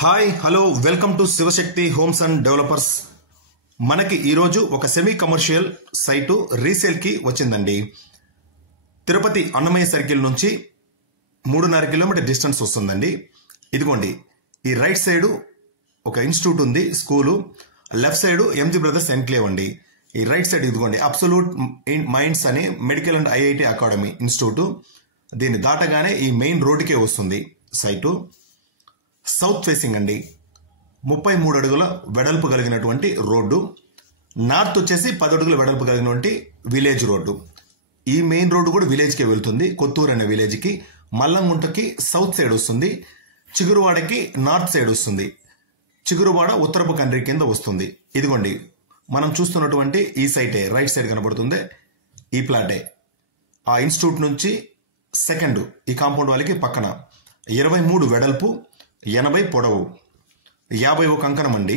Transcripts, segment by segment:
Hi hello welcome to Shivashakti homes and developers. మనకి ఈరోజు ఒక సెమీ కమర్షియల్ సైటు రీసేల్ కి వచ్చిందండి. తిరుపతి అన్నమయ్య సర్కిల్ నుంచి 3.5 కిలోమీటర్ డిస్టెన్స్ వస్తుందండి. ఇదిగోండి, ఈ రైట్ సైడ్ ఒక ఇన్స్టిట్యూట్ ఉంది, school. Left side MG brothers enclave అండి. ఈ రైట్ సైడ్ ఇదిగోండి అబ్సల్యూట్ మైండ్స్ అని medical and IIT academy institute. దీన్ని దాటగానే ఈ మెయిన్ రోడ్డుకే వస్తుంది సైటు. సౌత్ ఫేసింగ్ అండి, 33 అడుగుల వెడల్పు కలిగినటువంటి రోడ్డు. నార్త్ వచ్చేసి 10 అడుగుల వెడల్పు కలిగినటువంటి విలేజ్ రోడ్డు. ఈ మెయిన్ రోడ్డు కూడా విలేజ్కే వెళ్తుంది, కొత్తూరు అనే విలేజ్కి. మల్లంగుంటకి సౌత్ సైడ్ వస్తుంది, చిగురువాడకి నార్త్ సైడ్ వస్తుంది. చిగురువాడ ఉత్తరపు కండ్రి కింద వస్తుంది. ఇదిగోండి మనం చూస్తున్నటువంటి ఈ సైటే, రైట్ సైడ్ కనబడుతుంది, ఈ ప్లాటే. ఆ ఇన్స్టిట్యూట్ నుంచి సెకండ్ ఈ కాంపౌండ్ వాళ్ళకి పక్కన 23 వెడల్పు, 80 పొడవు, 51 కంకణం అండి.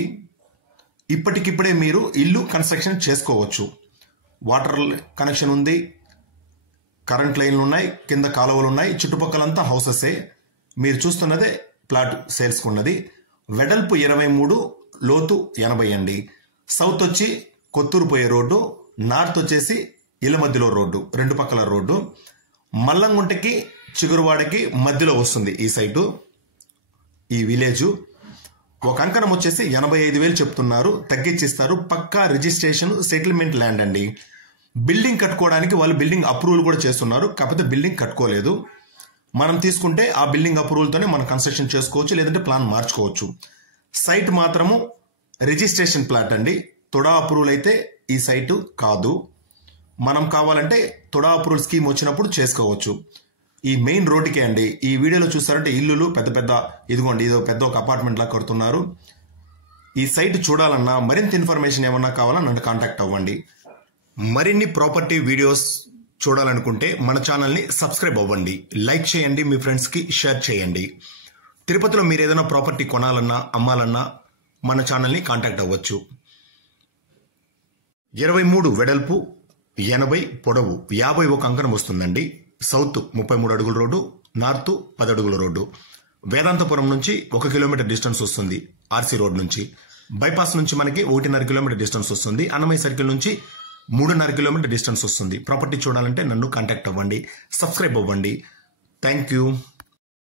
ఇప్పటికిప్పుడే మీరు ఇల్లు కన్స్ట్రక్షన్ చేసుకోవచ్చు. వాటర్ కనెక్షన్ ఉంది, కరెంట్ లైన్లు ఉన్నాయి, కింద కాలువలు ఉన్నాయి, చుట్టుపక్కలంతా హౌసెసే. మీరు చూస్తున్నదే ప్లాట్ సేల్స్కి ఉన్నది. వెడల్పు 23, లోతు 80 అండి. సౌత్ వచ్చి కొత్తూరు పోయే రోడ్డు, నార్త్ వచ్చేసి ఇళ్ళ మధ్యలో రోడ్డు, రెండు పక్కల రోడ్డు. మల్లంగుంటకి చిగురువాడకి మధ్యలో వస్తుంది ఈ సైటు, ఈ విలేజు. ఒక అంకణం వచ్చేసి 85,000 చెప్తున్నారు, తగ్గించిస్తారు. పక్కా రిజిస్ట్రేషన్ సెటిల్మెంట్ ల్యాండ్ అండి. బిల్డింగ్ కట్టుకోవడానికి వాళ్ళు బిల్డింగ్ అప్రూవల్ కూడా చేస్తున్నారు, కాకపోతే బిల్డింగ్ కట్టుకోలేదు. మనం తీసుకుంటే ఆ బిల్డింగ్ అప్రూవల్తోనే మనం కన్స్ట్రక్షన్ చేసుకోవచ్చు, లేదంటే ప్లాన్ మార్చుకోవచ్చు. సైట్ మాత్రము రిజిస్ట్రేషన్ ప్లాట్ అండి. తొడా అప్రూవల్ అయితే ఈ సైటు కాదు. మనం కావాలంటే తొడా అప్రూవల్ స్కీమ్ వచ్చినప్పుడు చేసుకోవచ్చు. ఈ మెయిన్ రోడ్డుకే అండి. ఈ వీడియోలో చూసారంటే ఇల్లులు పెద్ద పెద్ద, ఇదిగోండి ఇదో పెద్ద ఒక అపార్ట్మెంట్ లా కడుతున్నారు. ఈ సైట్ చూడాలన్నా, మరింత ఇన్ఫర్మేషన్ ఏమన్నా కావాలా నన్ను కాంటాక్ట్ అవ్వండి. మరిన్ని ప్రాపర్టీ వీడియోస్ చూడాలనుకుంటే మన ఛానల్ని సబ్స్క్రైబ్ అవ్వండి, లైక్ చేయండి, మీ ఫ్రెండ్స్కి షేర్ చేయండి. తిరుపతిలో మీరు ఏదైనా ప్రాపర్టీ కొనాలన్నా అమ్మాలన్నా మన ఛానల్ని కాంటాక్ట్ అవ్వచ్చు. 23 వెడల్పు, 80 పొడవు, 51 అంకణం వస్తుందండి. సౌత్ 33 అడుగుల రోడ్డు, నార్త్ 10 అడుగుల రోడ్డు. వేదాంతపురం నుంచి 1 కిలోమీటర్ డిస్టెన్స్ వస్తుంది, ఆర్సీ రోడ్ నుంచి. బైపాస్ నుంచి మనకి 1.5 కిలోమీటర్ డిస్టెన్స్ వస్తుంది. అన్నమయ్య సర్కిల్ నుంచి 3.5 కిలోమీటర్ డిస్టెన్స్ వస్తుంది. ప్రాపర్టీ చూడాలంటే నన్ను కాంటాక్ట్ అవ్వండి, సబ్స్క్రైబ్ అవ్వండి. Thank you.